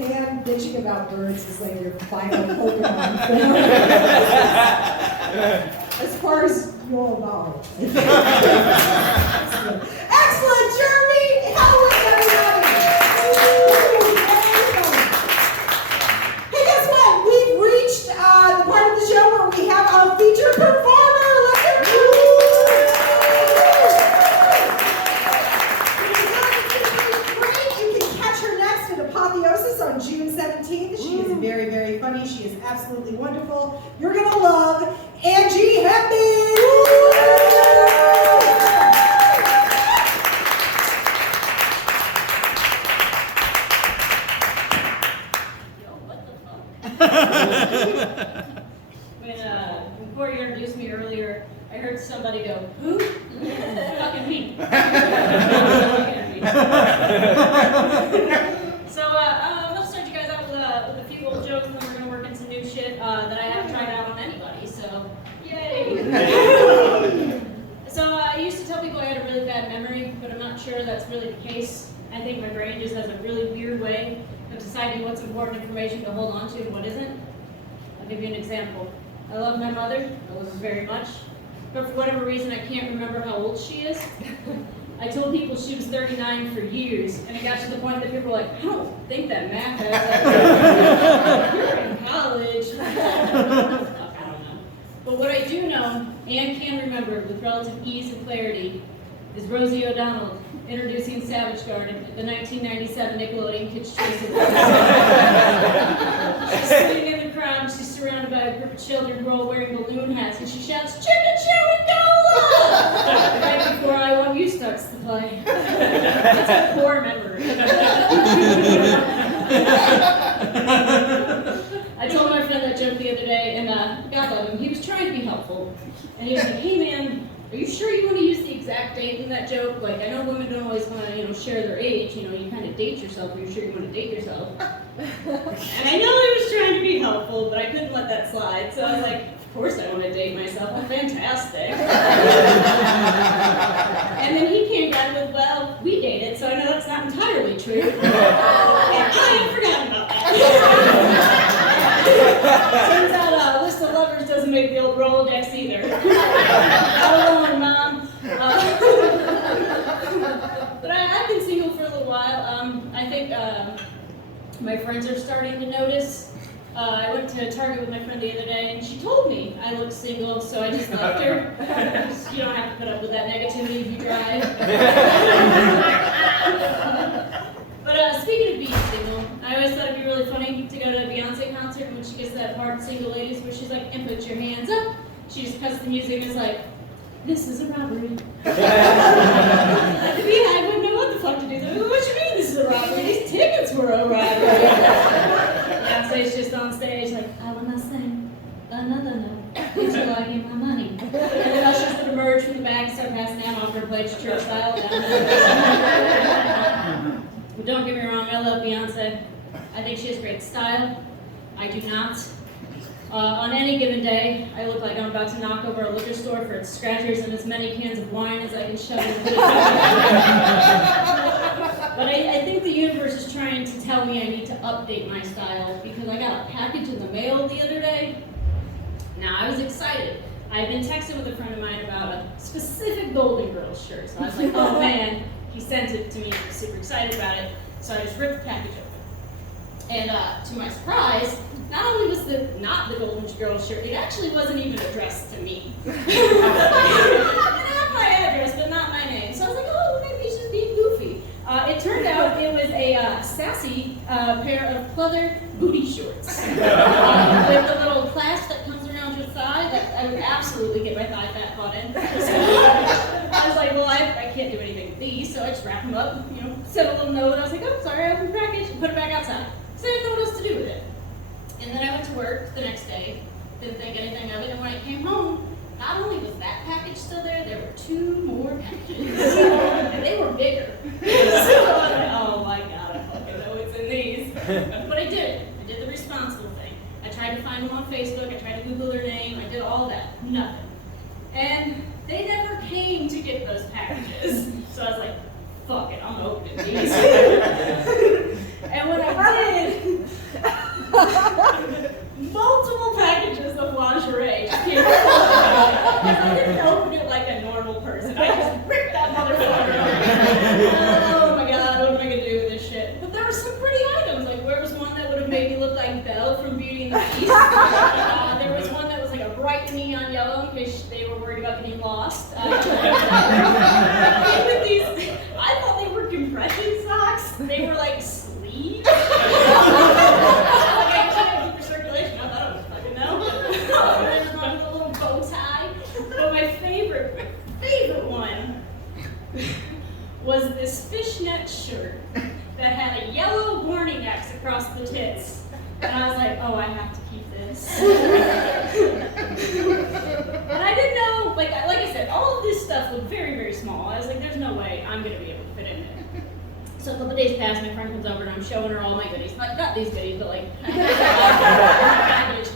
man bitching about birds is like your final Pokemon film. As far as you'll know. Excellent. Excellent, Jeremy! How is everybody? Hey, guess what? We've reached the part of the show where we have a featured performer. Let's hear it. You can catch her next at Apotheosis on June 17th. She is very, very funny. She is absolutely wonderful. You're going to love Angie Hepburn. When Corey introduced me earlier, I heard somebody go, "Who?" Fucking me. So I'll start you guys out with a few old jokes, and then we're gonna work into new shit that I haven't tried out on anybody. So, yay! So I used to tell people I had a really bad memory, but I'm not sure that's really the case. I think my brain just has a really weird way of deciding what's important information to hold on to and what isn't. I'll give you an example. I love my mother, I love her very much, but for whatever reason I can't remember how old she is. I told people she was 39 for years, and it got to the point that people were like, I don't think that math has. You're in college. I don't know. But what I do know, and can remember with relative ease and clarity, is Rosie O'Donnell introducing Savage Garden at the 1997 Nickelodeon Kids' Choice Awards. She's sitting in the crowd, she's surrounded by a group of children who are all wearing balloon hats, and she shouts, "Chicken Cherry Cola!" right before I Want You starts to play. It's a poor memory. I told my friend that joke the other day, and God love him, he was trying to be helpful. And he was like, "Hey man, are you sure you want to use the exact date in that joke? Like, I know women don't always want to, share their age. You kind of date yourself. Are you sure you want to date yourself?" And I know he was trying to be helpful, but I couldn't let that slide. So I was like, of course I want to date myself. I'm fantastic. And then he came back with, well, we dated, so I know that's not entirely true. And I had forgotten about that. Turns out a list of lovers doesn't make the old Rolodex either. Not alone, Mom. But I've been single for a little while. I think my friends are starting to notice. I went to Target with my friend the other day, and she told me I looked single, so I just left her. You don't have to put up with that negativity if you drive. But speaking of being single, I always thought it'd be really funny to go to a Beyonce concert, and when she gets that part, Single Ladies, where she's like, "And put your hands up." She just cuts the music and is like, "This is a robbery." I wouldn't know what the fuck to do. Like, what you mean this is a robbery? These tickets were a robbery. Beyonce's just on stage like, "I wanna sing another note until I get my money." And then ushers would emerge from the back and start passing out off her plates church style. But don't get me wrong, I love Beyonce. I think she has great style. I do not. On any given day, I look like I'm about to knock over a liquor store for its scratchers and as many cans of wine as I can shove into the But I think the universe is trying to tell me I need to update my style because I got a package in the mail the other day. Now, I was excited. I had been texting with a friend of mine about a specific Golden Girls shirt, so I was like, oh man, he sent it to me, I was super excited about it, so I just ripped the package open. And to my surprise, not only was not the Golden Girls shirt, it actually wasn't even addressed to me. It had my address, but not my name. So I was like, oh, maybe he's just being goofy. It turned out it was a sassy pair of pleather booty shorts with the little clasp that comes around your thigh that I would absolutely get my thigh fat caught in. So I was like, well, I can't do anything with these, so I just wrapped them up, sent a little note. I was like, oh, sorry, I opened the package, and put it back outside. So I didn't know what else to do with it. And then I went to work the next day, didn't think anything of it, and when I came home, not only was that package still there were 2 more packages. And they were bigger. So I was like, oh my god, I fucking know what's in these. But I did it. I did the responsible thing. I tried to find them on Facebook, I tried to Google their name, I did all that. Nothing. And they never came to get those packages. So I was like, fuck it, I'm opening these. And when I did, multiple packages of lingerie just came I didn't open it like a normal person. I just ripped that motherfucker open. Oh my god, what am I gonna do with this shit? But there were some pretty items. Like there was one that would have made me look like Belle from Beauty and the Beast. There was one that was like a bright neon yellow in case they were worried about getting lost. With these, I thought they were compression socks. They were like sleeves. Like I couldn't keep for circulation. I thought it was fucking no. And then one with a little bow tie. But my favorite one was this fishnet shirt that had a yellow warning X across the tits. And I was like, oh, I have to keep this. And I didn't know, like I said, all of this stuff looked very, very small. I was like, there's no way I'm going to be able to fit in it. So a couple days pass, my friend comes over and I'm showing her all my goodies. Like, not these goodies, but like, package.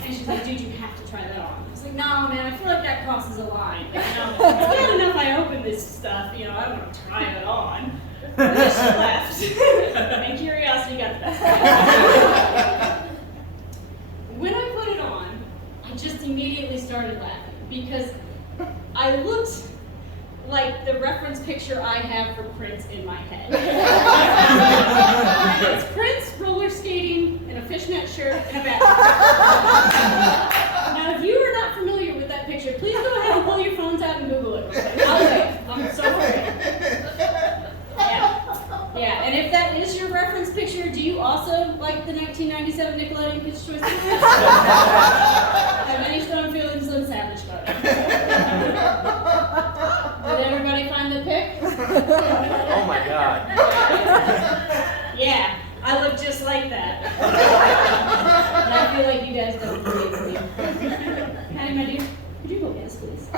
And she's like, dude, you have to try that on. I was like, no, man, I feel like that crosses a line. Like, no, it's bad enough I open this stuff, I don't want to try it on. And then she left. And curiosity got the best. When I put it on, I just immediately started laughing because I looked like the reference picture I have for Prince in my head. And it's Prince roller skating in a fishnet shirt and a backpack. Now, if you are not familiar with that picture, please go ahead and pull your phones out and Google it. I'll wait. I'm so sorry. Yeah, and if that is your reference picture, do you also like the 1997 Nickelodeon Kids' Choice Awards? Have any strong feelings on Savage about it? Did everybody find the pic? Oh my god. Yeah, I look just like that. And I feel like you guys don't believe me. Patty, my dear, could you go dance, please?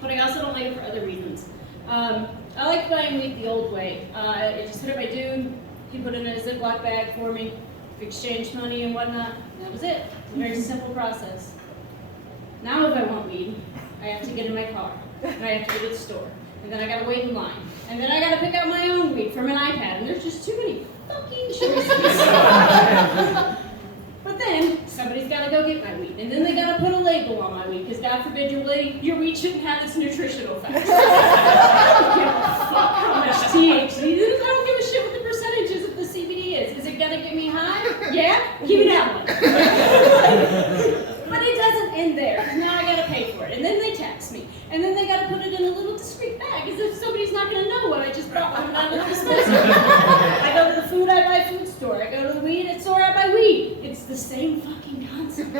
But I also don't like it for other reasons. I like buying weed the old way. I just hit up my dude, he put it in a Ziploc bag for me, exchanged money and whatnot, and that was it. It's a very simple process. Now if I want weed, I have to get in my car, and I have to go to the store, and then I gotta wait in line. And then I gotta pick out my own weed from an iPad, and there's just too many fucking choices. But then, somebody's gotta go get my weed, and then they gotta put a label on my weed, because God forbid your weed shouldn't have this nutritional factor. I don't give a fuck how much THC it is. I don't give a shit what the percentages of the CBD is. Is it gonna get me high? Yeah? Give me that one. But it doesn't end there, because now I gotta pay for it. And then they tax me. And then they gotta put it in a little discreet bag, as if somebody's not gonna know what I just bought when I'm out of the dispensary. I go to the food, I buy food store. I go to the weed store, I buy weed. It's the same fucking concept.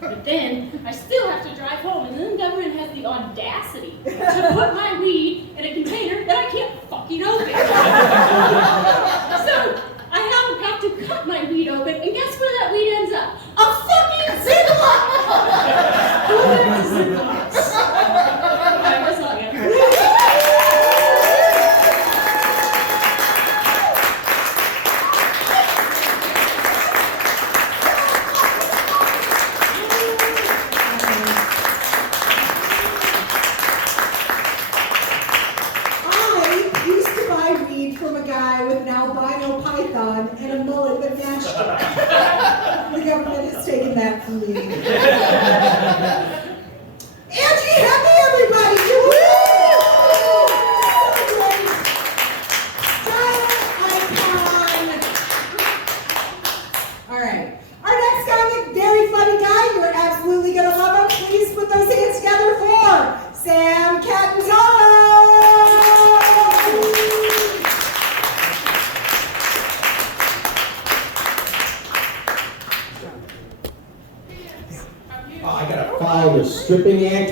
But then, I still have to drive home, and then the government has the audacity to put my weed in a container that I can't fucking open. So, I have got to cut my weed open, and guess where that weed ends up? A fucking Ziploc! Who has Ziplocs? Alright, that's all I got. I used to buy weed from a guy with an albino python and a mullet that matched it. The government has taken that from me. Angie, happy everybody! Woo! Style icon. All right. Our next comic, very funny guy. You're absolutely gonna love him. Please put those hands together for Sam Catentaro. Oh, I gotta find a stripping act.